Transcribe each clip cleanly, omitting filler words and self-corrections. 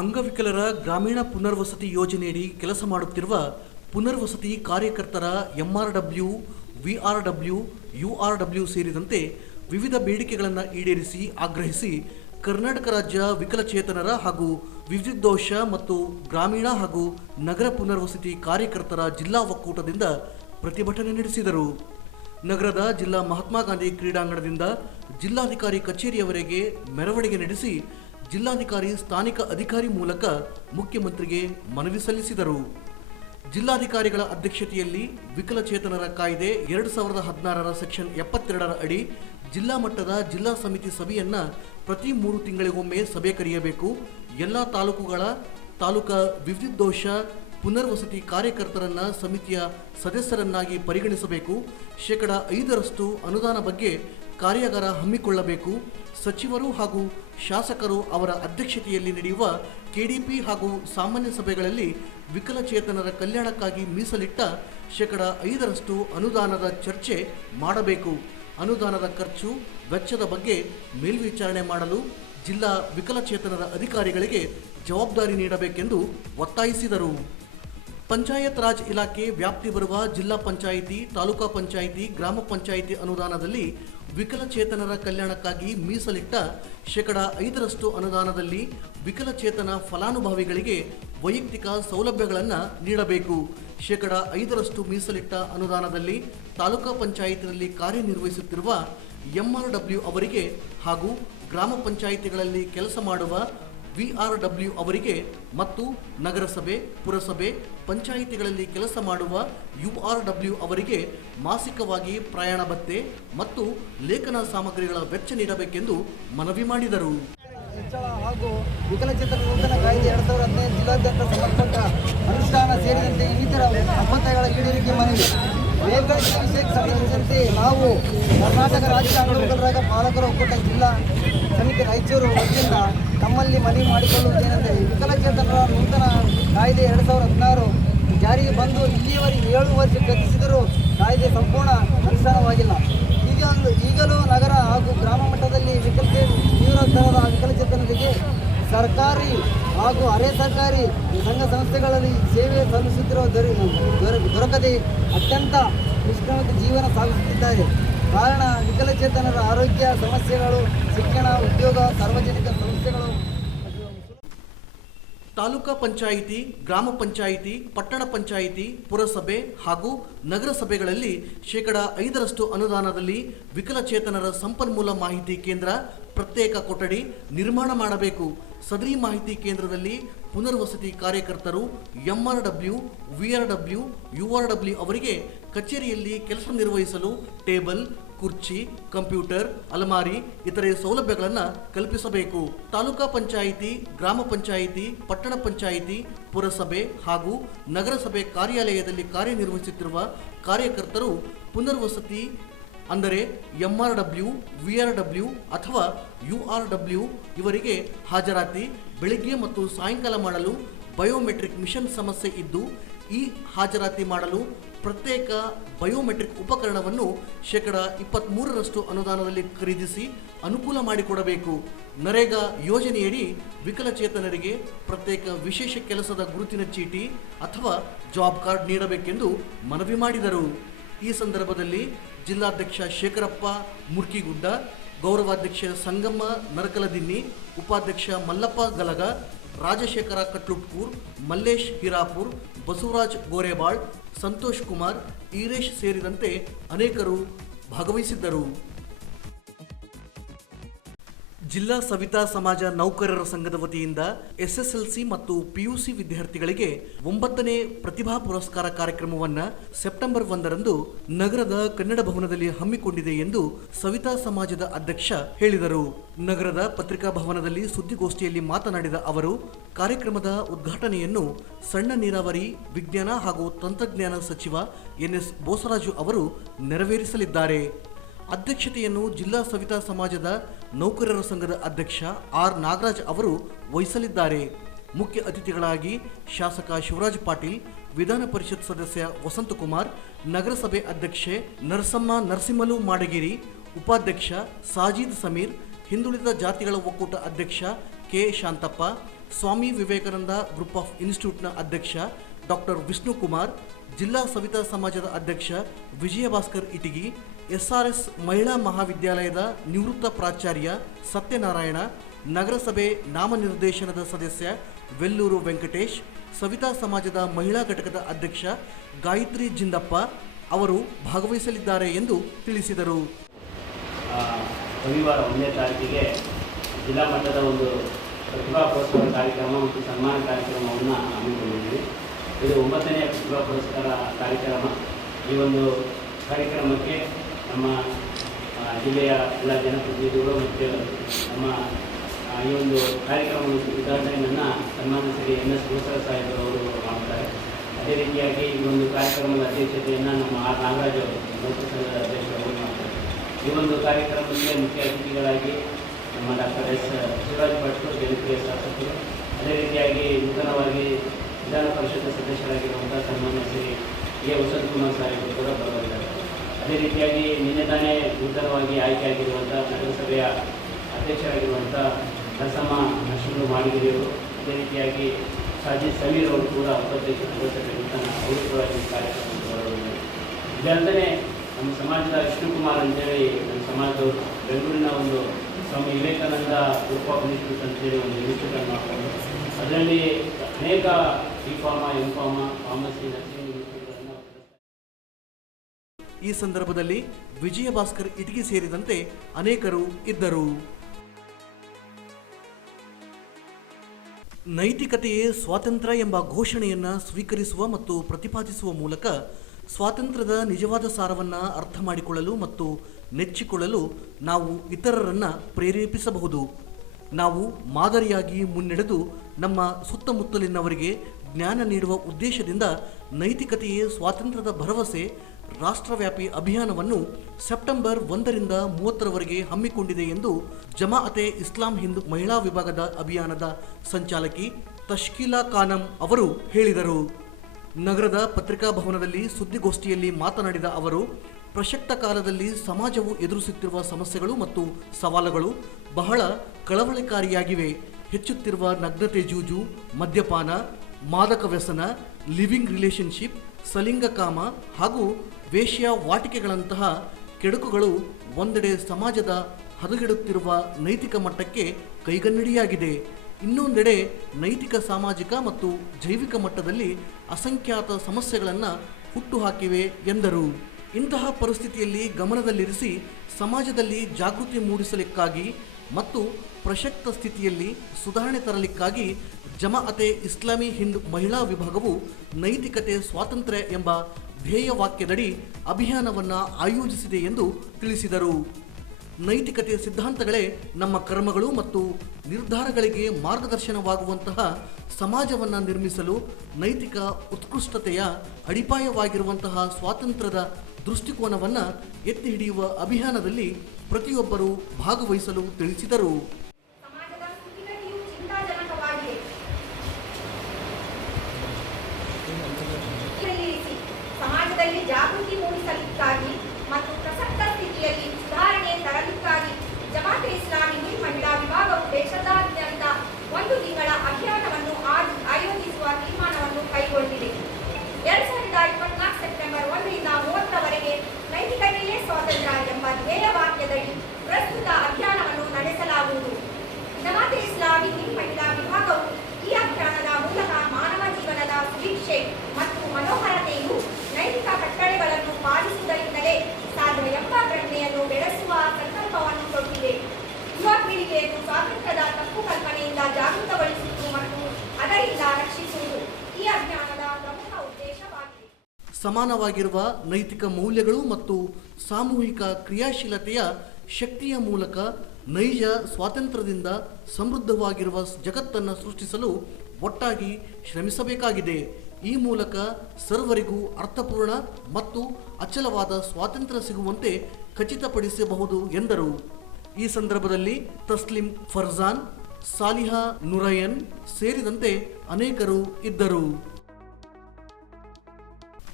ಅಂಗವಿಕಲರ ಗ್ರಾಮೀಣ ಪುನರ್ವಸತಿ ಯೋಜನೆಯಡಿ ಕೆಲಸ ಮಾಡುತ್ತಿರುವ ಪುನರ್ವಸತಿ ಕಾರ್ಯಕರ್ತರ ಎಂಆರ್ಡಬ್ಲ್ಯೂ, ವಿಆರ್ಡಬ್ಲ್ಯೂ, ಯುಆರ್ಡಬ್ಲ್ಯೂ ಸೇರಿದಂತೆ ವಿವಿಧ ಬೇಡಿಕೆಗಳನ್ನು ಈಡೇರಿಸಿ ಆಗ್ರಹಿಸಿ ಕರ್ನಾಟಕ ರಾಜ್ಯ ವಿಕಲಚೇತನರ ಹಾಗೂ ವಿದ್ಯುದ್ದೋಷ ಮತ್ತು ಗ್ರಾಮೀಣ ಹಾಗೂ ನಗರ ಪುನರ್ವಸತಿ ಕಾರ್ಯಕರ್ತರ ಜಿಲ್ಲಾ ಒಕ್ಕೂಟದಿಂದ ಪ್ರತಿಭಟನೆ ನಡೆಸಿದರು. ನಗರದ ಜಿಲ್ಲಾ ಮಹಾತ್ಮ ಗಾಂಧಿ ಕ್ರೀಡಾಂಗಣದಿಂದ ಜಿಲ್ಲಾಧಿಕಾರಿ ಕಚೇರಿಯವರೆಗೆ ಮೆರವಣಿಗೆ ನಡೆಸಿ ಜಿಲ್ಲಾಧಿಕಾರಿ ಸ್ಥಾನಿಕ ಅಧಿಕಾರಿ ಮೂಲಕ ಮುಖ್ಯಮಂತ್ರಿಗೆ ಮನವಿ ಸಲ್ಲಿಸಿದರು. ಜಿಲ್ಲಾಧಿಕಾರಿಗಳ ಅಧ್ಯಕ್ಷತೆಯಲ್ಲಿ ವಿಕಲಚೇತನರ ಕಾಯ್ದೆ 2016ರ ಸೆಕ್ಷನ್ 72ರ ಅಡಿ ಜಿಲ್ಲಾ ಮಟ್ಟದ ಜಿಲ್ಲಾ ಸಮಿತಿ ಸಭೆಯನ್ನ ಪ್ರತಿ 3 ತಿಂಗಳಿಗೊಮ್ಮೆ ಸಭೆ ಕರೆಯಬೇಕು. ಎಲ್ಲ ತಾಲೂಕಾ ವಿದ್ಯುದ್ದೋಷ ಪುನರ್ವಸತಿ ಕಾರ್ಯಕರ್ತರನ್ನ ಸಮಿತಿಯ ಸದಸ್ಯರನ್ನಾಗಿ ಪರಿಗಣಿಸಬೇಕು. 5% ಅನುದಾನ ಬಗ್ಗೆ ಕಾರ್ಯಾಗಾರ ಹಮ್ಮಿಕೊಳ್ಳಬೇಕು. ಸಚಿವರು ಹಾಗೂ ಶಾಸಕರು ಅವರ ಅಧ್ಯಕ್ಷತೆಯಲ್ಲಿ ನಡೆಯುವ ಕೆಡಿಪಿ ಹಾಗೂ ಸಾಮಾನ್ಯ ಸಭೆಗಳಲ್ಲಿ ವಿಕಲಚೇತನರ ಕಲ್ಯಾಣಕ್ಕಾಗಿ ಮೀಸಲಿಟ್ಟ 5% ಅನುದಾನದ ಚರ್ಚೆ ಮಾಡಬೇಕು. ಅನುದಾನದ ಖರ್ಚು ವೆಚ್ಚದ ಬಗ್ಗೆ ಮೇಲ್ವಿಚಾರಣೆ ಮಾಡಲು ಜಿಲ್ಲಾ ವಿಕಲಚೇತನರ ಅಧಿಕಾರಿಗಳಿಗೆ ಜವಾಬ್ದಾರಿ ನೀಡಬೇಕೆಂದು ಒತ್ತಾಯಿಸಿದರು. ಪಂಚಾಯತ್ ರಾಜ್ ಇಲಾಖೆ ವ್ಯಾಪ್ತಿ ಬರುವ ಜಿಲ್ಲಾ ಪಂಚಾಯಿತಿ, ತಾಲೂಕಾ ಪಂಚಾಯಿತಿ, ಗ್ರಾಮ ಪಂಚಾಯಿತಿ ಅನುದಾನದಲ್ಲಿ ವಿಕಲಚೇತನರ ಕಲ್ಯಾಣಕ್ಕಾಗಿ ಮೀಸಲಿಟ್ಟ 5% ಅನುದಾನದಲ್ಲಿ ವಿಕಲಚೇತನ ಫಲಾನುಭವಿಗಳಿಗೆ ವೈಯಕ್ತಿಕ ಸೌಲಭ್ಯಗಳನ್ನು ನೀಡಬೇಕು. 5% ಮೀಸಲಿಟ್ಟ ಅನುದಾನದಲ್ಲಿ ತಾಲೂಕಾ ಪಂಚಾಯಿತಿನಲ್ಲಿ ಕಾರ್ಯನಿರ್ವಹಿಸುತ್ತಿರುವ ಎಂಆರ್ಡಬ್ಲ್ಯೂ ಅವರಿಗೆ ಹಾಗೂ ಗ್ರಾಮ ಪಂಚಾಯಿತಿಗಳಲ್ಲಿ ಕೆಲಸ ಮಾಡುವ ವಿಆರ್ಡಬ್ಲ್ಯೂ ಅವರಿಗೆ ಮತ್ತು ನಗರಸಭೆ, ಪುರಸಭೆ, ಪಂಚಾಯಿತಿಗಳಲ್ಲಿ ಕೆಲಸ ಮಾಡುವ ಯುಆರ್ಡಬ್ಲ್ಯೂ ಅವರಿಗೆ ಮಾಸಿಕವಾಗಿ ಪ್ರಯಾಣ ಭತ್ಯೆ ಮತ್ತು ಲೇಖನ ಸಾಮಗ್ರಿಗಳ ವೆಚ್ಚ ನೀಡಬೇಕೆಂದು ಮನವಿ ಮಾಡಿದರು. ಹಾಗೂ ವಿಕಲಚೇತನರ ನೂತನ ಕಾಯ್ದೆ 2015 ಜಿಲ್ಲಾದ್ಯಂತ ಸಂಬಂಧಪಟ್ಟ ಅನುಷ್ಠಾನ ಸೇರಿದಂತೆ ಇನ್ನಿತರ ಒಪ್ಪಂದಗಳ ಈಡೇರಿಕೆ ಮನವಿ. ಮೇಲ್ಕಳಿಸಿದ ವಿಷಯಕ್ಕೆ ಸಂಬಂಧಿಸಿದಂತೆ ನಾವು ಕರ್ನಾಟಕ ರಾಜ್ಯ ಅಂಗವಿಕಲರ ಪಾಲಕರ ಒಕ್ಕೂಟ ಜಿಲ್ಲಾ ಸಮಿತಿ ರಾಯಚೂರು ವತಿಯಿಂದ ತಮ್ಮಲ್ಲಿ ಮನವಿ ಮಾಡಿಕೊಳ್ಳುವುದೇನೆಂದರೆ, ವಿಕಲಚೇತನರ ನೂತನ ಕಾಯ್ದೆ 2016 ಜಾರಿಗೆ ಬಂದು ಇಲ್ಲಿಯವರೆಗೆ 7 ವರ್ಷ ಗತಿಸಿದರೂ ಕಾಯ್ದೆ ಸಂಪೂರ್ಣ ಅನುಷ್ಠಾನವಾಗಿಲ್ಲ. ಈಗಲೂ ನಗರ ಹಾಗೂ ಗ್ರಾಮ ಮಟ್ಟದಲ್ಲಿ ತೀವ್ರ ತರಹದ ವಿಕಲಚೇತನರಿಗೆ ಸರ್ಕಾರಿ ಹಾಗೂ ಅರೆ ಸರ್ಕಾರಿ ಸಂಘ ಸಂಸ್ಥೆಗಳಲ್ಲಿ ಸೇವೆ ಸಲ್ಲಿಸುತ್ತಿರುವ ದೊರಕದೆ ಅತ್ಯಂತ ನಿಷ್ಕ್ರಮಿತ ಜೀವನ ಸಾಗಿಸುತ್ತಿದ್ದಾರೆ. ಕಾರಣ ವಿಕಲಚೇತನರ ಆರೋಗ್ಯ ಸಮಸ್ಯೆಗಳು, ಶಿಕ್ಷಣ, ಉದ್ಯೋಗ, ಸಾರ್ವಜನಿಕ ಸಮಸ್ಯೆಗಳು. ತಾಲೂಕಾ ಪಂಚಾಯಿತಿ, ಗ್ರಾಮ ಪಂಚಾಯಿತಿ, ಪಟ್ಟಣ ಪಂಚಾಯಿತಿ, ಪುರಸಭೆ ಹಾಗೂ ನಗರಸಭೆಗಳಲ್ಲಿ 5% ಅನುದಾನದಲ್ಲಿ ವಿಕಲಚೇತನರ ಸಂಪನ್ಮೂಲ ಮಾಹಿತಿ ಕೇಂದ್ರ, ಪ್ರತ್ಯೇಕ ಕೊಠಡಿ ನಿರ್ಮಾಣ ಮಾಡಬೇಕು. ಸದರಿ ಮಾಹಿತಿ ಕೇಂದ್ರದಲ್ಲಿ ಪುನರ್ವಸತಿ ಕಾರ್ಯಕರ್ತರು ಎಂಆರ್ಡಬ್ಲ್ಯೂ, ವಿಆರ್ಡಬ್ಲ್ಯೂ, ಯುಆರ್ಡಬ್ಲ್ಯೂ ಅವರಿಗೆ ಕಚೇರಿಯಲ್ಲಿ ಕೆಲಸ ನಿರ್ವಹಿಸಲು ಟೇಬಲ್, ಕುರ್ಚಿ, ಕಂಪ್ಯೂಟರ್, ಅಲಮಾರಿ ಇತರೆ ಸೌಲಭ್ಯಗಳನ್ನು ಕಲ್ಪಿಸಬೇಕು. ತಾಲೂಕಾ ಪಂಚಾಯಿತಿ, ಗ್ರಾಮ ಪಂಚಾಯಿತಿ, ಪಟ್ಟಣ ಪಂಚಾಯಿತಿ, ಪುರಸಭೆ ಹಾಗೂ ನಗರಸಭೆ ಕಾರ್ಯಾಲಯದಲ್ಲಿ ಕಾರ್ಯನಿರ್ವಹಿಸುತ್ತಿರುವ ಕಾರ್ಯಕರ್ತರು ಪುನರ್ವಸತಿ ಅಂದರೆ ಎಂಆರ್ಡಬ್ಲ್ಯೂ, ವಿಆರ್ಡಬ್ಲ್ಯೂ ಅಥವಾ ಯುಆರ್ಡಬ್ಲ್ಯೂ ಇವರಿಗೆ ಹಾಜರಾತಿ ಬೆಳಿಗ್ಗೆ ಮತ್ತು ಸಾಯಂಕಾಲ ಮಾಡಲು ಬಯೋಮೆಟ್ರಿಕ್ ಮಿಷನ್ ಸಮಸ್ಯೆ ಇದ್ದು, ಈ ಹಾಜರಾತಿ ಮಾಡಲು ಪ್ರತ್ಯೇಕ ಬಯೋಮೆಟ್ರಿಕ್ ಉಪಕರಣವನ್ನು 23% ಅನುದಾನದಲ್ಲಿ ಖರೀದಿಸಿ ಅನುಕೂಲ ಮಾಡಿಕೊಡಬೇಕು. ನರೇಗಾ ಯೋಜನೆಯಡಿ ವಿಕಲಚೇತನರಿಗೆ ಪ್ರತ್ಯೇಕ ವಿಶೇಷ ಕೆಲಸದ ಗುರುತಿನ ಚೀಟಿ ಅಥವಾ ಜಾಬ್ ಕಾರ್ಡ್ ನೀಡಬೇಕೆಂದು ಮನವಿ ಮಾಡಿದರು. ಈ ಸಂದರ್ಭದಲ್ಲಿ ಜಿಲ್ಲಾಧ್ಯಕ್ಷ ಶೇಖರಪ್ಪ ಮುರ್ಕಿಗುಡ್ಡ, ಗೌರವಾಧ್ಯಕ್ಷ ಸಂಗಮ್ಮ ನರಕಲದಿನ್ನಿ, ಉಪಾಧ್ಯಕ್ಷ ಮಲ್ಲಪ್ಪ ಗಲಗ, ರಾಜಶೇಖರ ಕಟ್ಲುಟ್ಕೂರ್, ಮಲ್ಲೇಶ್ ಹಿರಾಪುರ್, ಬಸವರಾಜ್ ಗೋರೆಬಾಳ್, ಸಂತೋಷ್ ಕುಮಾರ್, ಈರೇಶ್ ಸೇರಿದಂತೆ ಅನೇಕರು ಭಾಗವಹಿಸಿದ್ದರು. ಜಿಲ್ಲಾ ಸವಿತಾ ಸಮಾಜ ನೌಕರರ ಸಂಘದ ವತಿಯಿಂದ ಎಸ್ಎಸ್ಎಲ್ಸಿ ಮತ್ತು ಪಿಯುಸಿ ವಿದ್ಯಾರ್ಥಿಗಳಿಗೆ 9ನೇ ಪ್ರತಿಭಾ ಪುರಸ್ಕಾರ ಕಾರ್ಯಕ್ರಮವನ್ನು ಸೆಪ್ಟೆಂಬರ್ 1ರಂದು ನಗರದ ಕನ್ನಡ ಭವನದಲ್ಲಿ ಹಮ್ಮಿಕೊಂಡಿದೆ ಎಂದು ಸವಿತಾ ಸಮಾಜದ ಅಧ್ಯಕ್ಷ ಹೇಳಿದರು. ನಗರದ ಪತ್ರಿಕಾ ಭವನದಲ್ಲಿ ಸುದ್ದಿಗೋಷ್ಠಿಯಲ್ಲಿ ಮಾತನಾಡಿದ ಅವರು, ಕಾರ್ಯಕ್ರಮದ ಉದ್ಘಾಟನೆಯನ್ನು ಸಣ್ಣ ನೀರಾವರಿ, ವಿಜ್ಞಾನ ಹಾಗೂ ತಂತ್ರಜ್ಞಾನ ಸಚಿವ ಎನ್ಎಸ್ ಬೋಸರಾಜು ಅವರು ನೆರವೇರಿಸಲಿದ್ದಾರೆ. ಅಧ್ಯಕ್ಷತೆಯನ್ನು ಜಿಲ್ಲಾ ಸವಿತಾ ಸಮಾಜದ ನೌಕರರ ಸಂಘದ ಅಧ್ಯಕ್ಷ ಆರ್ ನಾಗರಾಜ್ ಅವರು ವಹಿಸಲಿದ್ದಾರೆ. ಮುಖ್ಯ ಅತಿಥಿಗಳಾಗಿ ಶಾಸಕ ಶಿವರಾಜ್ ಪಾಟೀಲ್, ವಿಧಾನ ಪರಿಷತ್ ಸದಸ್ಯ ವಸಂತಕುಮಾರ್, ನಗರಸಭೆ ಅಧ್ಯಕ್ಷೆ ನರಸಿಂಹಲು ಮಾಡಗೇರಿ, ಉಪಾಧ್ಯಕ್ಷ ಸಾಜೀದ್ ಸಮೀರ್, ಹಿಂದುಳಿದ ಜಾತಿಗಳ ಒಕ್ಕೂಟ ಅಧ್ಯಕ್ಷ K Shantappa, Swami Vivekananda group of ಇನ್ಸ್ಟಿಟ್ಯೂಟ್ನ ಅಧ್ಯಕ್ಷ ಡಾಕ್ಟರ್ ವಿಷ್ಣುಕುಮಾರ್, ಜಿಲ್ಲಾ ಸವಿತಾ ಸಮಾಜದ ಅಧ್ಯಕ್ಷ ವಿಜಯಭಾಸ್ಕರ್ ಇಟಗಿ, SRS ಮಹಿಳಾ ಮಹಾವಿದ್ಯಾಲಯದ ನಿವೃತ್ತ ಪ್ರಾಚಾರ್ಯ ಸತ್ಯನಾರಾಯಣ, ನಗರಸಭೆ ನಾಮನಿರ್ದೇಶನದ ಸದಸ್ಯ ವೆಲ್ಲೂರು ವೆಂಕಟೇಶ್, ಸವಿತಾ ಸಮಾಜದ ಮಹಿಳಾ ಘಟಕದ ಅಧ್ಯಕ್ಷ ಗಾಯತ್ರಿ ಜಿಂದಪ್ಪ ಅವರು ಭಾಗವಹಿಸಲಿದ್ದಾರೆ ಎಂದು ತಿಳಿಸಿದರು. ರವಿವಾರ 1ನೇ ತಾರೀಕಿಗೆ ಜಿಲ್ಲಾ ಮಟ್ಟದ ಒಂದು ಪ್ರತಿಭಾ ಪುರಸ್ಕಾರ ಕಾರ್ಯಕ್ರಮ ಮತ್ತು ಸನ್ಮಾನ ಕಾರ್ಯಕ್ರಮವನ್ನು ಹಮ್ಮಿಕೊಂಡಿದ್ದೀವಿ. ಇದು 9ನೇ ಪ್ರತಿಭಾ ಪುರಸ್ಕಾರ ಕಾರ್ಯಕ್ರಮ. ಈ ಒಂದು ಕಾರ್ಯಕ್ರಮಕ್ಕೆ ನಮ್ಮ ಜಿಲ್ಲೆಯ ಎಲ್ಲ ಜನಪ್ರತಿನಿಧಿಗಳು ಮತ್ತು ನಮ್ಮ ಈ ಒಂದು ಕಾರ್ಯಕ್ರಮದ ಉದ್ಘಾಟನೆಯನ್ನು ಸನ್ಮಾನ್ಯ ಶ್ರೀ NS ಗುರುಸರ ಸಾಹೇಬರವರು ಮಾಡ್ತಾರೆ. ಅದೇ ರೀತಿಯಾಗಿ ಈ ಒಂದು ಕಾರ್ಯಕ್ರಮದ ಅಧ್ಯಕ್ಷತೆಯನ್ನು ನಮ್ಮ R. ನಾಗರಾಜ್ ಅವರು ಲೋಕಸಭಾ ಅಧ್ಯಕ್ಷರು ಮಾಡ್ತಾರೆ. ಈ ಒಂದು ಕಾರ್ಯಕ್ರಮಕ್ಕೆ ಮುಖ್ಯ ಅತಿಥಿಗಳಾಗಿ ನಮ್ಮ ಡಾಕ್ಟರ್ S. ಶಿವರಾಜ್ ಭಟ್ರು, ಜನಪ್ರಿಯ ಶಾಸಕರು, ಅದೇ ರೀತಿಯಾಗಿ ನೂತನವಾಗಿ ವಿಧಾನ ಪರಿಷತ್ ಸದಸ್ಯರಾಗಿರುವಂಥ ಸನ್ಮಾನ್ಯ ಶ್ರೀ A. ವಸಂತಕುಮಾರ್ ಸಾಹೇಬರು ಕೂಡ ಬರಲಿದ್ದಾರೆ. ಅದೇ ರೀತಿಯಾಗಿ ನಿನ್ನೆ ತಾನೇ ನೂತನವಾಗಿ ಆಯ್ಕೆಯಾಗಿರುವಂಥ ನಗರಸಭೆಯ ಅಧ್ಯಕ್ಷರಾಗಿರುವಂಥ ನರಸಮ್ಮ ನರಸಿಂಹ ಮಾಡಿಗಿರಿಯವರು, ಅದೇ ರೀತಿಯಾಗಿ ಸಾಜಿದ್ ಸಮೀರ್ ಅವರು ಕೂಡ ಉಪಾಧ್ಯಕ್ಷ ನಗರಸಭೆ ಅವರು ಕೂಡ ಈ ಕಾರ್ಯಕ್ರಮಕ್ಕೆ ಬರಲಿದ್ದಾರೆ. ಇದಲ್ಲದೆ ನಮ್ಮ ಸಮಾಜದ ವಿಷ್ಣುಕುಮಾರ್ ಅಂತೇಳಿ ನಮ್ಮ ಸಮಾಜದವರು ಬೆಂಗಳೂರಿನ ಒಂದು ಸ್ವಾಮಿ ವಿವೇಕಾನಂದ ಗ್ರೂಪ್ ಆಫ್ ಇನ್ಸ್ಟಿಟ್ಯೂಟ್ ಅಂತೇಳಿ ಒಂದು ಇನ್ಸ್ಟಿಟ್ಯೂಟ್ ಮಾಡಿಕೊಂಡು ಅದರಲ್ಲಿ ಅನೇಕ B.Pharm, M.Pharm, ಫಾರ್ಮಸಿ, ನರ್ಸಿಂಗ್ ಇನ್ಸ್ಟಿಟ್ಯೂಟ್ಗಳನ್ನು. ಈ ಸಂದರ್ಭದಲ್ಲಿ ವಿಜಯಭಾಸ್ಕರ್ ಇಟಗಿ ಸೇರಿದಂತೆ ಅನೇಕರು ಇದ್ದರು. ನೈತಿಕತೆಯೇ ಸ್ವಾತಂತ್ರ್ಯ ಎಂಬ ಘೋಷಣೆಯನ್ನು ಸ್ವೀಕರಿಸುವ ಮತ್ತು ಪ್ರತಿಪಾದಿಸುವ ಮೂಲಕ ಸ್ವಾತಂತ್ರ್ಯದ ನಿಜವಾದ ಸಾರವನ್ನು ಅರ್ಥ ಮಾಡಿಕೊಳ್ಳಲು ಮತ್ತು ನೆಚ್ಚಿಕೊಳ್ಳಲು ನಾವು ಇತರರನ್ನು ಪ್ರೇರೇಪಿಸಬಹುದು. ನಾವು ಮಾದರಿಯಾಗಿ ಮುನ್ನಡೆದು ನಮ್ಮ ಸುತ್ತಮುತ್ತಲಿನವರಿಗೆ ಜ್ಞಾನ ನೀಡುವ ಉದ್ದೇಶದಿಂದ ನೈತಿಕತೆಯೇ ಸ್ವಾತಂತ್ರ್ಯದ ಭರವಸೆ ರಾಷ್ಟ್ರವ್ಯಾಪಿ ಅಭಿಯಾನವನ್ನು ಸೆಪ್ಟೆಂಬರ್ 1ರಿಂದ 30ರವರೆಗೆ ಹಮ್ಮಿಕೊಂಡಿದೆ ಎಂದು ಜಮಾಅತೆ ಇಸ್ಲಾಂ ಹಿಂದ್ ಮಹಿಳಾ ವಿಭಾಗದ ಅಭಿಯಾನದ ಸಂಚಾಲಕಿ ತಶ್ಕೀಲಾ ಖಾನಂ ಅವರು ಹೇಳಿದರು. ನಗರದ ಪತ್ರಿಕಾ ಭವನದಲ್ಲಿ ಸುದ್ದಿಗೋಷ್ಠಿಯಲ್ಲಿ ಮಾತನಾಡಿದ ಅವರು, ಪ್ರಸಕ್ತ ಕಾಲದಲ್ಲಿ ಸಮಾಜವು ಎದುರಿಸುತ್ತಿರುವ ಸಮಸ್ಯೆಗಳು ಮತ್ತು ಸವಾಲುಗಳು ಬಹಳ ಕಳವಳಕಾರಿಯಾಗಿವೆ. ಹೆಚ್ಚುತ್ತಿರುವ ನಗ್ನತೆ ಜೂಜು, ಮದ್ಯಪಾನ, ಮಾದಕ ವ್ಯಸನ, ಲಿವಿಂಗ್ ರಿಲೇಶನ್ಶಿಪ್, ಸಲಿಂಗಕಾಮ ಹಾಗೂ ವೇಶ್ಯಾವಾಟಿಕೆಗಳಂತಹ ಕೆಡುಕುಗಳು ಒಂದೆಡೆ ಸಮಾಜದ ಹದಗೆಡುತ್ತಿರುವ ನೈತಿಕ ಮಟ್ಟಕ್ಕೆ ಕೈಗನ್ನಡಿಯಾಗಿದೆ. ಇನ್ನೊಂದೆಡೆ ನೈತಿಕ, ಸಾಮಾಜಿಕ ಮತ್ತು ಜೈವಿಕ ಮಟ್ಟದಲ್ಲಿ ಅಸಂಖ್ಯಾತ ಸಮಸ್ಯೆಗಳನ್ನು ಹುಟ್ಟುಹಾಕಿವೆ ಎಂದರು. ಇಂತಹ ಪರಿಸ್ಥಿತಿಯಲ್ಲಿ ಗಮನದಲ್ಲಿರಿಸಿ ಸಮಾಜದಲ್ಲಿ ಜಾಗೃತಿ ಮೂಡಿಸಲಿಕ್ಕಾಗಿ ಮತ್ತು ಪ್ರಸಕ್ತ ಸ್ಥಿತಿಯಲ್ಲಿ ಸುಧಾರಣೆ ತರಲಿಕ್ಕಾಗಿ ಜಮಾಅತೆ ಇಸ್ಲಾಮಿ ಹಿಂದ್ ಮಹಿಳಾ ವಿಭಾಗವು ನೈತಿಕತೆ ಸ್ವಾತಂತ್ರ್ಯ ಎಂಬ ಧ್ಯೇಯ ವಾಕ್ಯದಡಿ ಅಭಿಯಾನವನ್ನು ಆಯೋಜಿಸಿದೆ ಎಂದು ತಿಳಿಸಿದರು. ನೈತಿಕತೆ ಸಿದ್ಧಾಂತಗಳೇ ನಮ್ಮ ಕರ್ಮಗಳು ಮತ್ತು ನಿರ್ಧಾರಗಳಿಗೆ ಮಾರ್ಗದರ್ಶನವಾಗುವಂತಹ ಸಮಾಜವನ್ನು ನಿರ್ಮಿಸಲು ನೈತಿಕ ಉತ್ಕೃಷ್ಟತೆಯ ಅಡಿಪಾಯವಾಗಿರುವಂತಹ ಸ್ವಾತಂತ್ರ್ಯದ ದೃಷ್ಟಿಕೋನವನ್ನು ಎತ್ತಿ ಹಿಡಿಯುವ ಅಭಿಯಾನದಲ್ಲಿ ಪ್ರತಿಯೊಬ್ಬರೂ ಭಾಗವಹಿಸಲು ತಿಳಿಸಿದರು. ಸಮಾಜದಲ್ಲಿ ಜಾಗೃತಿ ಮೂಡಿಸಲಿಕ್ಕಾಗಿ ಮತ್ತು ಪ್ರಸಕ್ತ ಸ್ಥಿತಿಯಲ್ಲಿ ಸುಧಾರಣೆ ತರಲಿಕ್ಕಾಗಿ ಜಮಾಅತೆ ಇಸ್ಲಾಮಿ ಹಿಂದ್ ಮಹಿಳಾ ವಿಭಾಗವು ದೇಶದಾದ್ಯಂತ 1 ತಿಂಗಳ ಅಭಿಯಾನವನ್ನು ಆಯೋಜಿಸುವ ತೀರ್ಮಾನವನ್ನು ಕೈಗೊಂಡಿದೆ. 2024 ಸೆಪ್ಟೆಂಬರ್ 1ರಿಂದ 30ರವರೆಗೆ ನೈತಿಕತೆಯೇ ಸ್ವಾತಂತ್ರ್ಯ ಎಂಬ ಧ್ಯೇಯ ವಾಕ್ಯದಡಿ ಪ್ರಸ್ತುತ ಅಭಿಯಾನವನ್ನು ನಡೆಸಲಾಗುವುದು. ಜಮಾಅತೆ ಇಸ್ಲಾಮಿ ಹಿಂದ್ ಮಹಿಳಾ ವಿಭಾಗವು ಈ ಅಭಿಯಾನದ ಮೂಲಕ ಮಾನವ ಜೀವನದ ಸುಭಿಕ್ಷೆ ಮತ್ತು ಮನೋಹರತೆಯು ನೈತಿಕ ಕಟ್ಟಳೆಗಳನ್ನು ಪಾಲಿಸುವುದರಿಂದಲೇ ಸಾಧ್ಯ ಎಂಬ ಪ್ರಜ್ಞೆಯನ್ನು ಬೆಳೆಸುವ ಸಂಕಲ್ಪವನ್ನು ಕೊಟ್ಟಿದೆ. ಯುವ ಪೀಳಿಗೆಯನ್ನು ಸ್ವಾತಂತ್ರ್ಯದ ತಪ್ಪು ಕಲ್ಪನೆಯಿಂದ ಜಾಗೃತಗೊಳಿಸುವುದು ಮತ್ತು ಅದರಿಂದ ರಕ್ಷಿಸುವುದು ಈ ಅಭಿಯಾನದ ಪ್ರಮುಖ ಉದ್ದೇಶವಾಗಿದೆ. ಸಮಾನವಾಗಿರುವ ನೈತಿಕ ಮೌಲ್ಯಗಳು ಮತ್ತು ಸಾಮೂಹಿಕ ಕ್ರಿಯಾಶೀಲತೆಯ ಶಕ್ತಿಯ ಮೂಲಕ ನೈಜ ಸ್ವಾತಂತ್ರ್ಯದಿಂದ ಸಮೃದ್ಧವಾಗಿರುವ ಜಗತ್ತನ್ನು ಸೃಷ್ಟಿಸಲು ಒಟ್ಟಾಗಿ ಶ್ರಮಿಸಬೇಕಾಗಿದೆ. ಈ ಮೂಲಕ ಸರ್ವರಿಗೂ ಅರ್ಥಪೂರ್ಣ ಮತ್ತು ಅಚಲವಾದ ಸ್ವಾತಂತ್ರ್ಯ ಸಿಗುವಂತೆ ಖಚಿತಪಡಿಸಬಹುದು ಎಂದರು. ಈ ಸಂದರ್ಭದಲ್ಲಿ ತಸ್ಲಿಂ ಫರ್ಜಾನ್, ಸಾಲಿಹಾ ನುರಯನ್ ಸೇರಿದಂತೆ ಅನೇಕರು ಇದ್ದರು.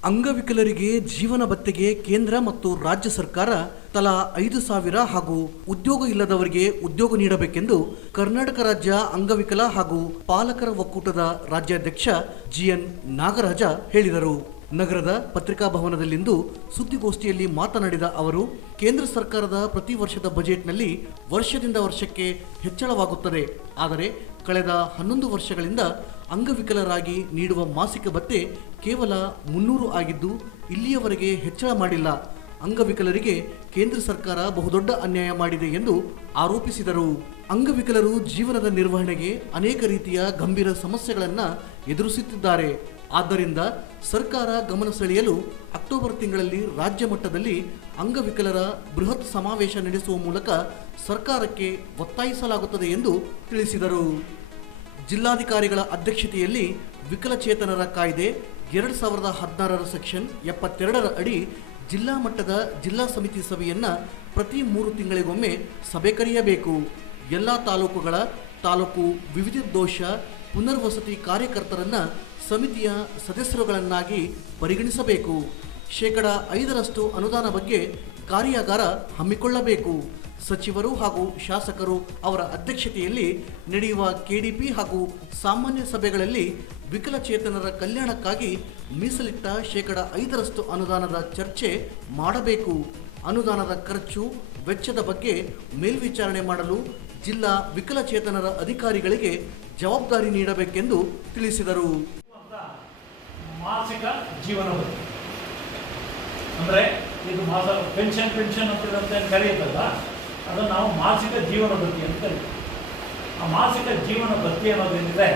ಅಂಗವಿಕಲರಿಗೆ ಜೀವನ ಭತ್ಯೆಗೆ ಕೇಂದ್ರ ಮತ್ತು ರಾಜ್ಯ ಸರ್ಕಾರ ತಲಾ 5,000 ಹಾಗೂ ಉದ್ಯೋಗ ಇಲ್ಲದವರಿಗೆ ಉದ್ಯೋಗ ನೀಡಬೇಕೆಂದು ಕರ್ನಾಟಕ ರಾಜ್ಯ ಅಂಗವಿಕಲ ಹಾಗೂ ಪಾಲಕರ ಒಕ್ಕೂಟದ ರಾಜ್ಯಾಧ್ಯಕ್ಷ ಜಿಎನ್ ನಾಗರಾಜ ಹೇಳಿದರು. ನಗರದ ಪತ್ರಿಕಾ ಭವನದಲ್ಲಿಂದು ಸುದ್ದಿಗೋಷ್ಠಿಯಲ್ಲಿ ಮಾತನಾಡಿದ ಅವರು, ಕೇಂದ್ರ ಸರ್ಕಾರದ ಪ್ರತಿ ವರ್ಷದ ಬಜೆಟ್ನಲ್ಲಿ ವರ್ಷದಿಂದ ವರ್ಷಕ್ಕೆ ಹೆಚ್ಚಳವಾಗುತ್ತದೆ. ಆದರೆ ಕಳೆದ 11 ವರ್ಷಗಳಿಂದ ಅಂಗವಿಕಲರಾಗಿ ನೀಡುವ ಮಾಸಿಕ ಭತ್ಯೆ ಕೇವಲ 300 ಆಗಿದ್ದು ಇಲ್ಲಿಯವರೆಗೆ ಹೆಚ್ಚಳ ಮಾಡಿಲ್ಲ. ಅಂಗವಿಕಲರಿಗೆ ಕೇಂದ್ರ ಸರ್ಕಾರ ಬಹುದೊಡ್ಡ ಅನ್ಯಾಯ ಮಾಡಿದೆ ಎಂದು ಆರೋಪಿಸಿದರು. ಅಂಗವಿಕಲರು ಜೀವನದ ನಿರ್ವಹಣೆಗೆ ಅನೇಕ ರೀತಿಯ ಗಂಭೀರ ಸಮಸ್ಯೆಗಳನ್ನು ಎದುರಿಸುತ್ತಿದ್ದಾರೆ. ಆದ್ದರಿಂದ ಸರ್ಕಾರ ಗಮನ ಸೆಳೆಯಲು ಅಕ್ಟೋಬರ್ ತಿಂಗಳಲ್ಲಿ ರಾಜ್ಯ ಮಟ್ಟದಲ್ಲಿ ಅಂಗವಿಕಲರ ಬೃಹತ್ ಸಮಾವೇಶ ನಡೆಸುವ ಮೂಲಕ ಸರ್ಕಾರಕ್ಕೆ ಒತ್ತಾಯಿಸಲಾಗುತ್ತದೆ ಎಂದು ತಿಳಿಸಿದರು. ಜಿಲ್ಲಾಧಿಕಾರಿಗಳ ಅಧ್ಯಕ್ಷತೆಯಲ್ಲಿ ವಿಕಲಚೇತನರ ಕಾಯ್ದೆ 2016ರ ಸೆಕ್ಷನ್ 72ರ ಅಡಿ ಜಿಲ್ಲಾ ಮಟ್ಟದ ಜಿಲ್ಲಾ ಸಮಿತಿ ಸಭೆಯನ್ನು ಪ್ರತಿ 3 ತಿಂಗಳಿಗೊಮ್ಮೆ ಸಭೆ ಕರೆಯಬೇಕು. ಎಲ್ಲ ತಾಲೂಕುಗಳ ತಾಲೂಕು ವಿವಿಧ ದೋಷ ಪುನರ್ವಸತಿ ಕಾರ್ಯಕರ್ತರನ್ನು ಸಮಿತಿಯ ಸದಸ್ಯರುಗಳನ್ನಾಗಿ ಪರಿಗಣಿಸಬೇಕು. 5% ಅನುದಾನ ಬಗ್ಗೆ ಕಾರ್ಯಾಗಾರ ಹಮ್ಮಿಕೊಳ್ಳಬೇಕು. ಸಚಿವರು ಹಾಗೂ ಶಾಸಕರು ಅವರ ಅಧ್ಯಕ್ಷತೆಯಲ್ಲಿ ನಡೆಯುವ ಕೆಡಿಪಿ ಹಾಗೂ ಸಾಮಾನ್ಯ ಸಭೆಗಳಲ್ಲಿ ವಿಕಲಚೇತನರ ಕಲ್ಯಾಣಕ್ಕಾಗಿ ಮೀಸಲಿಟ್ಟ 5% ಅನುದಾನದ ಚರ್ಚೆ ಮಾಡಬೇಕು. ಅನುದಾನದ ಖರ್ಚು ವೆಚ್ಚದ ಬಗ್ಗೆ ಮೇಲ್ವಿಚಾರಣೆ ಮಾಡಲು ಜಿಲ್ಲಾ ವಿಕಲಚೇತನರ ಅಧಿಕಾರಿಗಳಿಗೆ ಜವಾಬ್ದಾರಿ ನೀಡಬೇಕೆಂದು ತಿಳಿಸಿದರು. ಮಾಸಿಕ ಜೀವನ ಭತ್ಯೆ ಅಂದರೆ ಇದು ಪೆನ್ಷನ್ ಅಂತ ಕರೆಯುತ್ತಲ್ಲ, ಅದನ್ನು ನಾವು ಮಾಸಿಕ ಜೀವನ ಭತ್ಯೆ ಅಂತ ಕರೀತೀವಿ. ಆ ಮಾಸಿಕ ಜೀವನ ಭತ್ಯೆ ಅನ್ನೋದೇನಿದೆ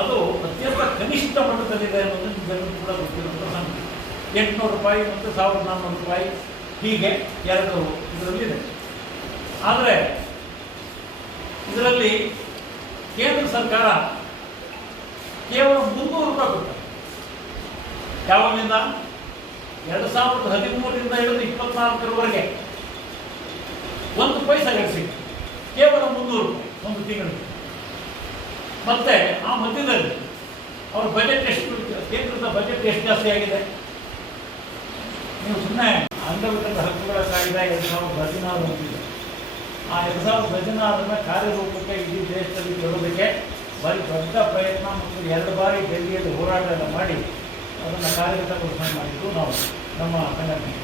ಅದು ಅತ್ಯಂತ ಕನಿಷ್ಠ ಮಟ್ಟದಲ್ಲಿದೆ ಅನ್ನೋದು ನಿಮಗೆಲ್ಲರೂ ಕೂಡ ಗೊತ್ತಿರುವಂಥ ಸಂಗತಿ. 800 ರೂಪಾಯಿ ಮತ್ತು 1,400 ರೂಪಾಯಿ ಹೀಗೆ 2 ಇದರಲ್ಲಿದೆ. ಆದರೆ ಇದರಲ್ಲಿ ಕೇಂದ್ರ ಸರ್ಕಾರ ಕೇವಲ 300 ರೂಪಾಯಿ ಕೊಡ್ತಾರೆ. ಯಾವಾಗಿಂದ 2013ರಿಂದ ಹಿಡಿದು 24ರವರೆಗೆ 1 ಪೈಸೆ ಗಳಿಸಿ ಕೇವಲ 300 ರೂಪಾಯಿ ಒಂದು ತಿಂಗಳಿಗೆ. ಮತ್ತೆ ಆ ಮಧ್ಯದಲ್ಲಿ ಅವರ ಬಜೆಟ್ ಎಷ್ಟು, ಕೇಂದ್ರದ ಬಜೆಟ್ ಎಷ್ಟು ಜಾಸ್ತಿ ಆಗಿದೆ? ನೀವು ಸುಮ್ಮನೆ ಅಂಗವಿಕಲರ ಹಕ್ಕುಗಳ ಕಾಯ್ದೆ 2016 ಅಂತಿದೆ. ಆ 2016 ಕಾರ್ಯರೂಪಕ್ಕೆ ಇಡೀ ದೇಶದಲ್ಲಿ ತರೋದಕ್ಕೆ ಭಾರಿ ದೊಡ್ಡ ಪ್ರಯತ್ನ ಮತ್ತು 2 ಬಾರಿ ಡೆಲ್ಲಿಯಲ್ಲಿ ಹೋರಾಟ ಎಲ್ಲ ಮಾಡಿ ಅದನ್ನು ಕಾರ್ಯಗತಗೊಳಿಸೋಣ ಮಾಡಿದ್ದು ನಾವು ನಮ್ಮ ಸಂಘಟನೆ.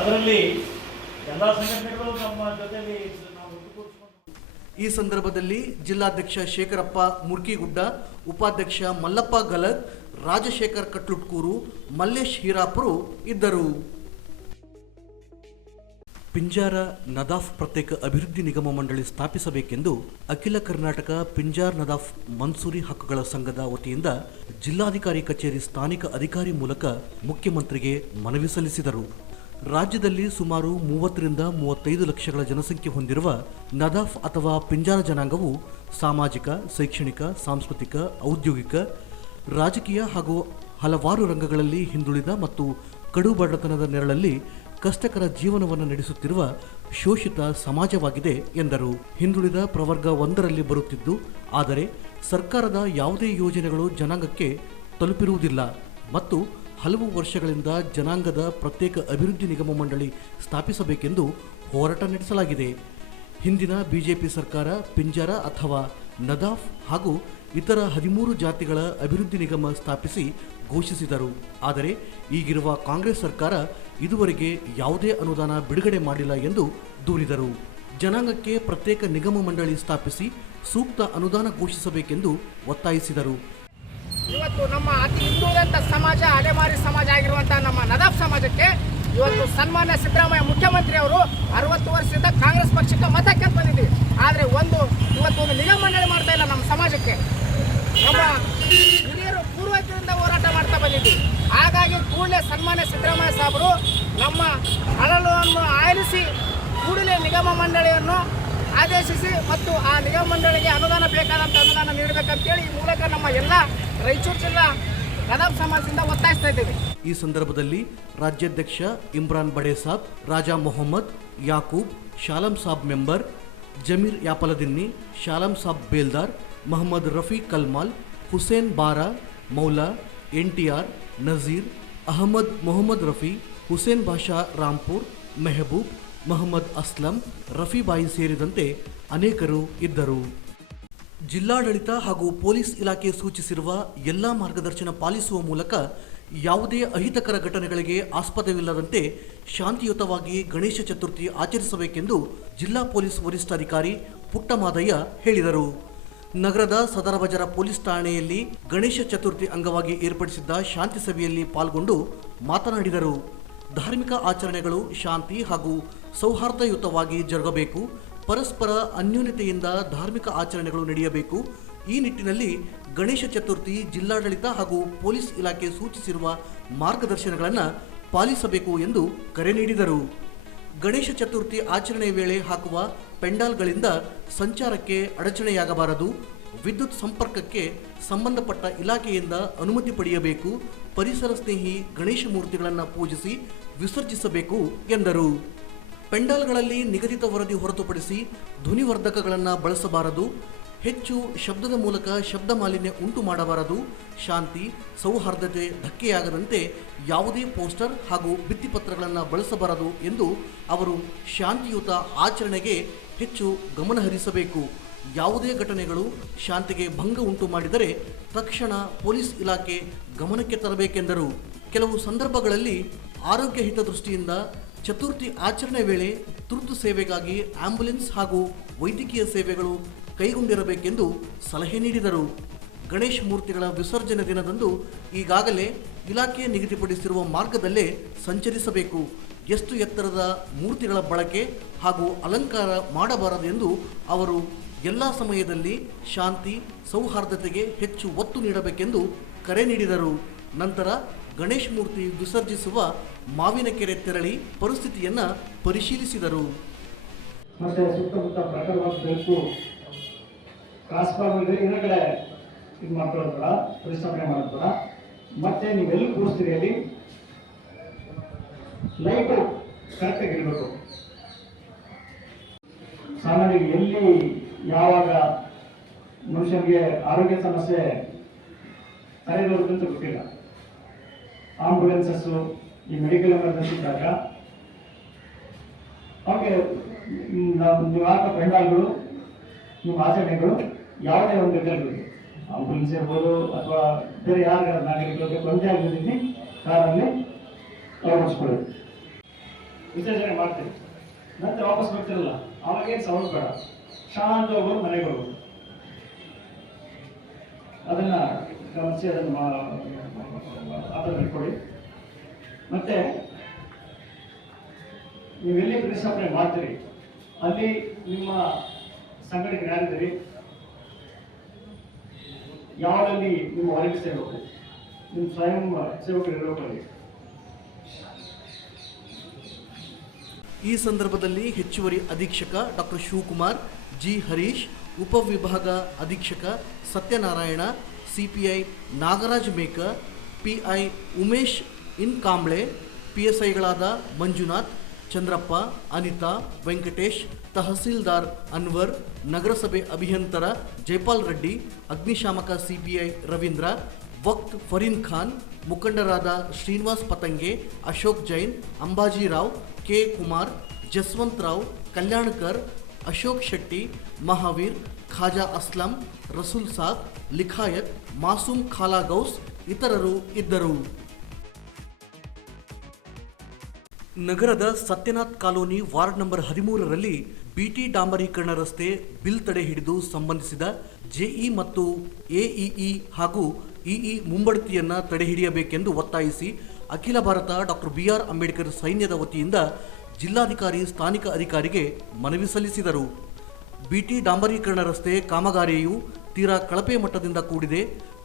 ಅದರಲ್ಲಿ ಎಲ್ಲ ಸಂಘಟನೆಗಳು ನಮ್ಮ ಜೊತೆಯಲ್ಲಿ ನಾವು ಒಟ್ಟುಗೂಡಿಸಿಕೊಂಡು. ಈ ಸಂದರ್ಭದಲ್ಲಿ ಜಿಲ್ಲಾಧ್ಯಕ್ಷ ಶೇಖರಪ್ಪ ಮುರ್ಕಿಗುಡ್ಡ, ಉಪಾಧ್ಯಕ್ಷ ಮಲ್ಲಪ್ಪ ಗಲಗ್, ರಾಜಶೇಖರ್ ಕಟ್ಲುಟ್ಕೂರು, ಮಲ್ಲೇಶ್ ಹೀರಾಪುರು ಇದ್ದರು. ಪಿಂಜಾರ ನದಾಫ್ ಪ್ರತ್ಯೇಕ ಅಭಿವೃದ್ಧಿ ನಿಗಮ ಮಂಡಳಿ ಸ್ಥಾಪಿಸಬೇಕೆಂದು ಅಖಿಲ ಕರ್ನಾಟಕ ಪಿಂಜಾರ್ ನದಾಫ್ ಮನ್ಸೂರಿ ಹಕ್ಕುಗಳ ಸಂಘದ ವತಿಯಿಂದ ಜಿಲ್ಲಾಧಿಕಾರಿ ಕಚೇರಿ ಸ್ಥಾನಿಕ ಅಧಿಕಾರಿ ಮೂಲಕ ಮುಖ್ಯಮಂತ್ರಿಗೆ ಮನವಿ ಸಲ್ಲಿಸಿದರು. ರಾಜ್ಯದಲ್ಲಿ ಸುಮಾರು 30ರಿಂದ 35 ಲಕ್ಷಗಳ ಜನಸಂಖ್ಯೆ ಹೊಂದಿರುವ ನದಾಫ್ ಅಥವಾ ಪಿಂಜಾರ ಜನಾಂಗವು ಸಾಮಾಜಿಕ, ಶೈಕ್ಷಣಿಕ, ಸಾಂಸ್ಕೃತಿಕ, ಔದ್ಯೋಗಿಕ, ರಾಜಕೀಯ ಹಾಗೂ ಹಲವಾರು ರಂಗಗಳಲ್ಲಿ ಹಿಂದುಳಿದ ಮತ್ತು ಕಡು ಬಡತನದ ನೆರಳಲ್ಲಿ ಕಷ್ಟಕರ ಜೀವನವನ್ನು ನಡೆಸುತ್ತಿರುವ ಶೋಷಿತ ಸಮಾಜವಾಗಿದೆ ಎಂದರು. ಹಿಂದುಳಿದ ಪ್ರವರ್ಗ 1ರಲ್ಲಿ ಬರುತ್ತಿದ್ದು, ಆದರೆ ಸರ್ಕಾರದ ಯಾವುದೇ ಯೋಜನೆಗಳು ಜನಾಂಗಕ್ಕೆ ತಲುಪಿರುವುದಿಲ್ಲ ಮತ್ತು ಹಲವು ವರ್ಷಗಳಿಂದ ಜನಾಂಗದ ಪ್ರತ್ಯೇಕ ಅಭಿವೃದ್ಧಿ ನಿಗಮ ಮಂಡಳಿ ಸ್ಥಾಪಿಸಬೇಕೆಂದು ಹೋರಾಟ ನಡೆಸಲಾಗಿದೆ. ಹಿಂದಿನ ಬಿಜೆಪಿ ಸರ್ಕಾರ ಪಿಂಜಾರ ಅಥವಾ ನದಾಫ್ ಹಾಗೂ ಇತರ 13 ಜಾತಿಗಳ ಅಭಿವೃದ್ಧಿ ನಿಗಮ ಸ್ಥಾಪಿಸಿ ಘೋಷಿಸಿದರು. ಆದರೆ ಈಗಿರುವ ಕಾಂಗ್ರೆಸ್ ಸರ್ಕಾರ ಇದುವರೆಗೆ ಯಾವುದೇ ಅನುದಾನ ಬಿಡುಗಡೆ ಮಾಡಿಲ್ಲ ಎಂದು ದೂರಿದರು. ಜನಾಂಗಕ್ಕೆ ಪ್ರತ್ಯೇಕ ನಿಗಮ ಮಂಡಳಿ ಸ್ಥಾಪಿಸಿ ಸೂಕ್ತ ಅನುದಾನ ಘೋಷಿಸಬೇಕೆಂದು ಒತ್ತಾಯಿಸಿದರು. ಇವತ್ತು ನಮ್ಮ ಅತಿ ಹಿಂದುಳಿದಂಥ ಸಮಾಜ, ಅಲೆಮಾರಿ ಸಮಾಜ ಆಗಿರುವಂಥ ನಮ್ಮ ನದಾಫ್ ಸಮಾಜಕ್ಕೆ ಇವತ್ತು ಸನ್ಮಾನ್ಯ ಸಿದ್ದರಾಮಯ್ಯ ಮುಖ್ಯಮಂತ್ರಿ ಅವರು 60 ವರ್ಷದಿಂದ ಕಾಂಗ್ರೆಸ್ ಪಕ್ಷಕ್ಕೆ ಮತ ಕೇಳಿ ಬಂದಿದ್ದೀವಿ. ಆದರೆ ಇವತ್ತು ಒಂದು ನಿಗಮ ಮಂಡಳಿ ಮಾಡ್ತಾ ಇಲ್ಲ ನಮ್ಮ ಸಮಾಜಕ್ಕೆ. ನಮ್ಮ ಹಿರಿಯರು ಪೂರ್ವಜರಿಂದ ಹೋರಾಟ ಮಾಡ್ತಾ ಬಂದಿದ್ದೀವಿ. ಹಾಗಾಗಿ ಕೂಡಲೇ ಸನ್ಮಾನ್ಯ ಸಿದ್ದರಾಮಯ್ಯ ಸಾಹೇಬರು ನಮ್ಮ ಅಳಲನ್ನು ಆಲಿಸಿ ಕೂಡಲೇ ನಿಗಮ ಮಂಡಳಿಯನ್ನು ಆದೇಶಿಸಿ ಮತ್ತು ಆ ನಿಗಮ ಮಂಡಳಿಗೆ ಅನುದಾನ ಬೇಕಾದಂಥ ಅನುದಾನ ನೀಡಬೇಕಂತೇಳಿ ಈ ಮೂಲಕ ನಮ್ಮ ಎಲ್ಲ ರಾಯಚೂರು ಜಿಲ್ಲಾ ನದಾಫ್ ಸಮಾಜದಿಂದ ಒತ್ತಾಯಿಸ್ತಾ ಇದ್ದೇವೆ. ಈ ಸಂದರ್ಭದಲ್ಲಿ ರಾಜ್ಯಾಧ್ಯಕ್ಷ ಇಮ್ರಾನ್ ಬಡೇಸಾಬ್, ರಾಜಾ ಮೊಹಮ್ಮದ್, ಯಾಕೂಬ್, ಶಾಲಂ ಸಾಬ್ ಮೆಂಬರ್, ಜಮೀರ್ ಯಾಪಲದಿನ್ನಿ, ಶಾಲಂ ಸಾಬ್ ಬೇಲ್ದಾರ್, ಮೊಹಮ್ಮದ್ ರಫಿ ಕಲ್ಮಾಲ್, ಹುಸೇನ್ ಬಾರಾ, ಮೌಲಾ, NTR, ನಜೀರ್, ಅಹಮದ್ ಮೊಹಮ್ಮದ್ ರಫಿ, ಹುಸೇನ್ ಬಾಷಾ ರಾಂಪುರ್, ಮೆಹಬೂಬ್, ಮೊಹಮ್ಮದ್ ಅಸ್ಲಂ, ರಫೀಬಾಯಿ ಸೇರಿದಂತೆ ಅನೇಕರು ಇದ್ದರು. ಜಿಲ್ಲಾಡಳಿತ ಹಾಗೂ ಪೊಲೀಸ್ ಇಲಾಖೆ ಸೂಚಿಸಿರುವ ಎಲ್ಲ ಮಾರ್ಗದರ್ಶನ ಪಾಲಿಸುವ ಮೂಲಕ ಯಾವುದೇ ಅಹಿತಕರ ಘಟನೆಗಳಿಗೆ ಆಸ್ಪದವಿಲ್ಲದಂತೆ ಶಾಂತಿಯುತವಾಗಿ ಗಣೇಶ ಚತುರ್ಥಿ ಆಚರಿಸಬೇಕೆಂದು ಜಿಲ್ಲಾ ಪೊಲೀಸ್ ವರಿಷ್ಠಾಧಿಕಾರಿ ಪುಟ್ಟಮಾದಯ್ಯ ಹೇಳಿದರು. ನಗರದ ಸದರ ಬಜಾರ ಪೊಲೀಸ್ ಠಾಣೆಯಲ್ಲಿ ಗಣೇಶ ಚತುರ್ಥಿ ಅಂಗವಾಗಿ ಏರ್ಪಡಿಸಿದ್ದ ಶಾಂತಿ ಸಭೆಯಲ್ಲಿ ಪಾಲ್ಗೊಂಡು ಮಾತನಾಡಿದರು. ಧಾರ್ಮಿಕ ಆಚರಣೆಗಳು ಶಾಂತಿ ಹಾಗೂ ಸೌಹಾರ್ದಯುತವಾಗಿ ಜರುಗಬೇಕು. ಪರಸ್ಪರ ಅನ್ಯೋನ್ಯತೆಯಿಂದ ಧಾರ್ಮಿಕ ಆಚರಣೆಗಳು ನಡೆಯಬೇಕು. ಈ ನಿಟ್ಟಿನಲ್ಲಿ ಗಣೇಶ ಚತುರ್ಥಿ ಜಿಲ್ಲಾಡಳಿತ ಹಾಗೂ ಪೊಲೀಸ್ ಇಲಾಖೆ ಸೂಚಿಸಿರುವ ಮಾರ್ಗದರ್ಶನಗಳನ್ನು ಪಾಲಿಸಬೇಕು ಎಂದು ಕರೆ ನೀಡಿದರು. ಗಣೇಶ ಚತುರ್ಥಿ ಆಚರಣೆ ವೇಳೆ ಹಾಕುವ ಪೆಂಡಾಲ್ಗಳಿಂದ ಸಂಚಾರಕ್ಕೆ ಅಡಚಣೆಯಾಗಬಾರದು. ವಿದ್ಯುತ್ ಸಂಪರ್ಕಕ್ಕೆ ಸಂಬಂಧಪಟ್ಟ ಇಲಾಖೆಯಿಂದ ಅನುಮತಿ ಪಡೆಯಬೇಕು. ಪರಿಸರ ಸ್ನೇಹಿ ಗಣೇಶ ಮೂರ್ತಿಗಳನ್ನು ಪೂಜಿಸಿ ವಿಸರ್ಜಿಸಬೇಕು ಎಂದರು. ಪೆಂಡಾಲ್ಗಳಲ್ಲಿ ನಿಗದಿತ ವರದಿ ಹೊರತುಪಡಿಸಿ ಧ್ವನಿವರ್ಧಕಗಳನ್ನು ಬಳಸಬಾರದು. ಹೆಚ್ಚು ಶಬ್ದದ ಮೂಲಕ ಶಬ್ದ ಮಾಲಿನ್ಯ ಉಂಟು ಮಾಡಬಾರದು. ಶಾಂತಿ ಸೌಹಾರ್ದತೆ ಧಕ್ಕೆಯಾಗದಂತೆ ಯಾವುದೇ ಪೋಸ್ಟರ್ ಹಾಗೂ ಭಿತ್ತಿಪತ್ರಗಳನ್ನು ಬಳಸಬಾರದು ಎಂದು ಅವರು ಶಾಂತಿಯುತ ಆಚರಣೆಗೆ ಹೆಚ್ಚು ಗಮನಹರಿಸಬೇಕು. ಯಾವುದೇ ಘಟನೆಗಳು ಶಾಂತಿಗೆ ಭಂಗ ಉಂಟು ಮಾಡಿದರೆ ತಕ್ಷಣ ಪೊಲೀಸ್ ಇಲಾಖೆ ಗಮನಕ್ಕೆ ತರಬೇಕೆಂದರು. ಕೆಲವು ಸಂದರ್ಭಗಳಲ್ಲಿ ಆರೋಗ್ಯ ಹಿತದೃಷ್ಟಿಯಿಂದ ಚತುರ್ಥಿ ಆಚರಣೆ ವೇಳೆ ತುರ್ತು ಸೇವೆಗಾಗಿ ಆಂಬ್ಯುಲೆನ್ಸ್ ಹಾಗೂ ವೈದ್ಯಕೀಯ ಸೇವೆಗಳು ಕೈಗೊಂಡಿರಬೇಕೆಂದು ಸಲಹೆ ನೀಡಿದರು. ಗಣೇಶ ಮೂರ್ತಿಗಳ ವಿಸರ್ಜನೆ ದಿನದಂದು ಈಗಾಗಲೇ ಇಲಾಖೆ ನಿಗದಿಪಡಿಸಿರುವ ಮಾರ್ಗದಲ್ಲೇ ಸಂಚರಿಸಬೇಕು. ಎಷ್ಟು ಎತ್ತರದ ಮೂರ್ತಿಗಳ ಬಳಕೆ ಹಾಗೂ ಅಲಂಕಾರ ಮಾಡಬಾರದು ಎಂದು ಅವರು ಎಲ್ಲ ಸಮಯದಲ್ಲಿ ಶಾಂತಿ ಸೌಹಾರ್ದತೆಗೆ ಹೆಚ್ಚು ಒತ್ತು ನೀಡಬೇಕೆಂದು ಕರೆ ನೀಡಿದರು. ನಂತರ ಗಣೇಶ ಮೂರ್ತಿ ವಿಸರ್ಜಿಸುವ ಮಾವಿನಕೆರೆ ತೆರಳಿ ಪರಿಸ್ಥಿತಿಯನ್ನು ಪರಿಶೀಲಿಸಿದರು. ಮತ್ತೆ ಸುತ್ತಮುತ್ತ ಪ್ರಖರವಾದ ಬೆಳಕು ಕ್ರಾಸ್ ಭಾಗದಲ್ಲಿ ಇನ್ನೊಂದು ಕಡೆ ಇದು ಮಾಡ್ಕೊಳ್ಳೋದು ಬೇಡ, ಪರಿಶ್ರಮಣೆ ಮಾಡೋದು ಬೇಡ. ಮತ್ತೆ ನೀವೆಲ್ಲಿ ಕೂರಿಸ್ತೀರಿ ಅಲ್ಲಿ ಲೈಟು ಕರೆಕ್ಟಾಗಿ ಇರಬೇಕು. ಸಾಮಾನ್ಯವಾಗಿ ಎಲ್ಲಿ ಯಾವಾಗ ಮನುಷ್ಯನಿಗೆ ಆರೋಗ್ಯ ಸಮಸ್ಯೆ ತಲೆದೋರುತ್ತಂತ ಗೊತ್ತಿಲ್ಲ. ಆಂಬುಲೆನ್ಸಸ್ಸು ಈ ಮೆಡಿಕಲ್ ಎಮರ್ಜೆನ್ಸಿ ಇದ್ದಾಗ ಅವ್ರಿಗೆ ನೀವು ಹಾಕೋ ಪೆಂಡಾಲ್ಗಳು ನಿಮ್ಮ ಆಚರಣೆಗಳು ಯಾವುದೇ ಒಂದು ಇದರಲ್ಲಿ ಆಂಬುಲೆನ್ಸ್ ಇರ್ಬೋದು ಅಥವಾ ಬೇರೆ ಯಾರ ನಾಗರಿಕರಿಗೆ ಒಂದೇ ಆಗಿದ್ದೀನಿ ಕಾರಲ್ಲಿ ಅಳವಡಿಸ್ಕೊಳ್ಳೋದು. ವಿಸರ್ಜನೆ ಮಾಡ್ತೀವಿ, ನಂತರ ವಾಪಸ್ ಬರ್ತಿರಲ್ಲ, ಅವಾಗೇನು ಸೌಂಡ್ ಬೇಡ, ಶಾಂತ ಹೋಗೋರು ಮನೆಗೆ ಹೋಗೋದು. ಅದನ್ನು ಗಮನಿಸಿ ಅದನ್ನು ಆಧಾರ ಇಟ್ಕೊಳ್ಳಿ. ಮತ್ತೆ ನೀವೆಲ್ಲಿ ಪ್ರತಿಷ್ಠಾಪನೆ ಮಾಡ್ತೀರಿ ಅಲ್ಲಿ ನಿಮ್ಮ ಸಂಘಟನೆ ಯಾರಿದ್ದೀರಿ, ಯಾವಲ್ಲಿ ನಿಮ್ಮ ವಾಲಂಟಿಯರ್ಸ್ ಇರಬೇಕು, ನಿಮ್ಮ ಸ್ವಯಂ ಸೇವಕರು ಇರಬೇಕು. ಈ ಸಂದರ್ಭದಲ್ಲಿ ಹೆಚ್ಚುವರಿ ಅಧೀಕ್ಷಕ ಡಾಕ್ಟರ್ ಶಿವಕುಮಾರ್, ಜಿ ಹರೀಶ್, ಉಪವಿಭಾಗ ಅಧೀಕ್ಷಕ ಸತ್ಯನಾರಾಯಣ, ಸಿಪಿಐ ನಾಗರಾಜ್ ಮೇಕರ್, ಪಿಐ ಉಮೇಶ್ ಇನ್ಕಾಂಬ್ಳೆ, ಪಿಎಸ್ಐಗಳಾದ ಮಂಜುನಾಥ್, ಚಂದ್ರಪ್ಪ, ಅನಿತಾ, ವೆಂಕಟೇಶ್, ತಹಸೀಲ್ದಾರ್ ಅನ್ವರ್, ನಗರಸಭೆ ಅಭಿಯಂತರ ಜೈಪಾಲ್ ರೆಡ್ಡಿ, ಅಗ್ನಿಶಾಮಕ ಸಿಪಿಐ ರವೀಂದ್ರ, ವಕ್ತ್ ಫರೀನ್ ಖಾನ್, ಮುಖಂಡರಾದ ಶ್ರೀನಿವಾಸ್ ಪತಂಗೆ, ಅಶೋಕ್ ಜೈನ್, ಅಂಬಾಜಿರಾವ್, ಕೆ ಕುಮಾರ್, ಜಸ್ವಂತ್ ರಾವ್, ಕಲ್ಯಾಣ್ಕರ್, ಅಶೋಕ್ ಶೆಟ್ಟಿ, ಮಹಾವೀರ್, ಖಾಜಾ ಅಸ್ಲಂ, ರಸೂಲ್ ಸಾಬ್, ಲಿಖಾಯತ್, ಮಾಸೂಮ್ ಖಾಲಾ ಗೌಸ್ ಇತರರು ಇದ್ದರು. ನಗರದ ಸತ್ಯನಾಥ್ ಕಾಲೋನಿ ವಾರ್ಡ್ ನಂಬರ್ 13ರಲ್ಲಿ ಬಿಟಿ ಡಾಂಬರೀಕರಣ ರಸ್ತೆ ಬಿಲ್ ತಡೆ ಹಿಡಿದು ಸಂಬಂಧಿಸಿದ ಜೆಇ ಮತ್ತು ಎಇಇ ಹಾಗೂ ಇಇ ಮುಂಬಡ್ತಿಯನ್ನು ತಡೆ ಹಿಡಿಯಬೇಕೆಂದು ಒತ್ತಾಯಿಸಿ ಅಖಿಲ ಭಾರತ ಡಾಕ್ಟರ್ ಬಿಆರ್ ಅಂಬೇಡ್ಕರ್ ಸೈನ್ಯದ ವತಿಯಿಂದ ಜಿಲ್ಲಾಧಿಕಾರಿ ಸ್ಥಾನಿಕ ಅಧಿಕಾರಿಗೆ ಮನವಿ ಸಲ್ಲಿಸಿದರು. ಬಿಟಿ ಡಾಂಬರೀಕರಣ ರಸ್ತೆ ಕಾಮಗಾರಿಯು ತೀರಾ ಕಳಪೆ ಮಟ್ಟದಿಂದ ಕೂಡಿದೆ.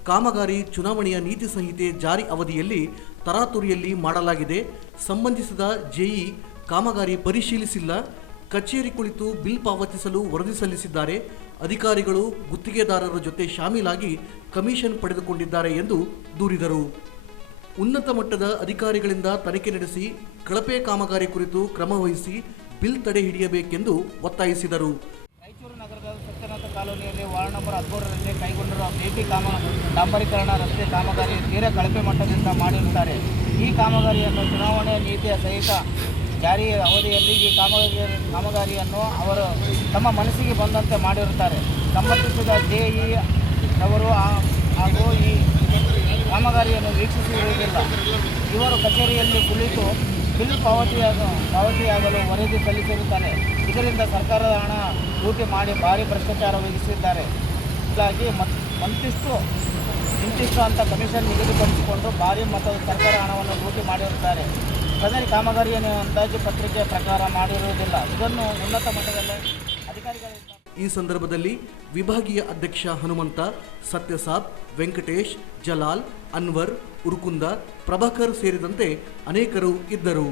ಕಾಮಗಾರಿ ಚುನಾವಣೆಯ ನೀತಿ ಸಂಹಿತೆ ಜಾರಿ ಅವಧಿಯಲ್ಲಿ ತರಾತುರಿಯಲ್ಲಿ ಮಾಡಲಾಗಿದೆ. ಸಂಬಂಧಿಸಿದ ಜೆಇ ಕಾಮಗಾರಿ ಪರಿಶೀಲಿಸಿಲ್ಲ. ಕಚೇರಿ ಕುಳಿತು ಬಿಲ್ ಪಾವತಿಸಲು ವರದಿ ಸಲ್ಲಿಸಿದ್ದಾರೆ. ಅಧಿಕಾರಿಗಳು ಗುತ್ತಿಗೆದಾರರ ಜೊತೆ ಶಾಮೀಲಾಗಿ ಕಮಿಷನ್ ಪಡೆದುಕೊಂಡಿದ್ದಾರೆ ಎಂದು ದೂರಿದರು. ಉನ್ನತ ಮಟ್ಟದ ಅಧಿಕಾರಿಗಳಿಂದ ತನಿಖೆ ನಡೆಸಿ ಕಳಪೆ ಕಾಮಗಾರಿ ಕುರಿತು ಕ್ರಮ ವಹಿಸಿ ಬಿಲ್ ತಡೆ ಹಿಡಿಯಬೇಕೆಂದು ಒತ್ತಾಯಿಸಿದರು. ರಾಯಚೂರು ನಗರದ ಸತ್ಯನಾಥ ಕಾಲೋನಿಯಲ್ಲಿ ವಾರ್ಡ್ ನಂಬರ್ 13ರಲ್ಲಿ ಕೈಗೊಂಡಿರುವ ಬಿಟಿ ಡಾಂಬರೀಕರಣ ರಸ್ತೆ ಕಾಮಗಾರಿ ತೀರಾ ಕಳಪೆ ಮಟ್ಟದಿಂದ ಮಾಡಿರುತ್ತಾರೆ. ಈ ಕಾಮಗಾರಿಯನ್ನು ಚುನಾವಣೆಯ ನೀತಿಯ ಸಹಿತ ಜಾರಿ ಅವಧಿಯಲ್ಲಿ ಈ ಕಾಮಗಾರಿಯನ್ನು ಅವರು ತಮ್ಮ ಮನಸ್ಸಿಗೆ ಬಂದಂತೆ ಮಾಡಿರುತ್ತಾರೆ. ಸಂಬಂಧಿಸಿದ JE ಅವರು ಹಾಗೂ ಈ ಕಾಮಗಾರಿಯನ್ನು ವೀಕ್ಷಿಸಿರುವುದಿಲ್ಲ. ಇವರು ಕಚೇರಿಯಲ್ಲಿ ಕುಳಿತು ಬಿಲ್ ಪಾವತಿಯಾಗಲು ವರದಿ ಸಲ್ಲಿಸಿರುತ್ತಾರೆ. ಇದರಿಂದ ಸರ್ಕಾರದ ಹಣ ಲೂಟಿ ಮಾಡಿ ಭಾರಿ ಭ್ರಷ್ಟಾಚಾರವಾಗಿಸಿದ್ದಾರೆ. ಹೀಗಾಗಿ ಇಂತಿಷ್ಟು ಅಂತ ಕಮಿಷನ್ ನಿಗದಿಪಡಿಸಿಕೊಂಡು ಭಾರಿ ಮೊತ್ತದ ಸರ್ಕಾರ ಹಣವನ್ನು ಲೂಟಿ ಮಾಡಿರುತ್ತಾರೆ. ಸದರಿ ಕಾಮಗಾರಿಯನ್ನು ಅಂದಾಜು ಪತ್ರಿಕೆ ಪ್ರಕಾರ ಮಾಡಿರುವುದಿಲ್ಲ. ಇದನ್ನು ಉನ್ನತ ಮಟ್ಟದಲ್ಲಿ ಅಧಿಕಾರಿಗಳಿಂದ ಈ ಸಂದರ್ಭದಲ್ಲಿ ವಿಭಾಗೀಯ ಅಧ್ಯಕ್ಷ ಹನುಮಂತ, ಸತ್ಯಸಾಬ್, ವೆಂಕಟೇಶ್, ಜಲಾಲ್, ಅನ್ವರ್, ಉರುಕುಂದ, ಪ್ರಭಾಕರ್ ಸೇರಿದಂತೆ ಅನೇಕರು ಇದ್ದರು.